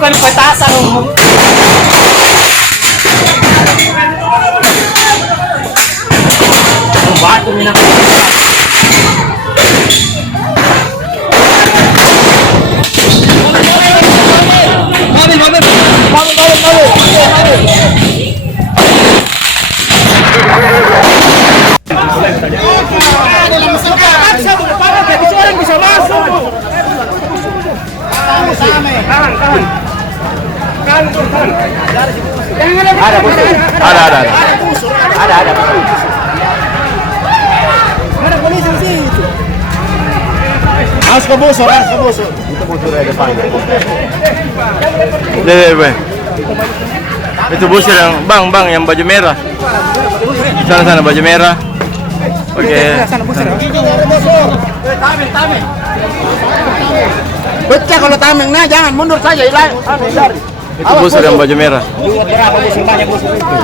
Bukan petasan. Batu minang. Ada busur. Ada. Ada. Mana polisi di situ? Harus ke busur. Itu busur di depan. Deh. Itu busur yang bang yang baju merah. Sana baju merah. Oke. Sana busur. Tameng. Pecah kalau tameng, nah jangan mundur saja, hilang. Itu busur yang baju merah. Berapa busur banyak busur itu?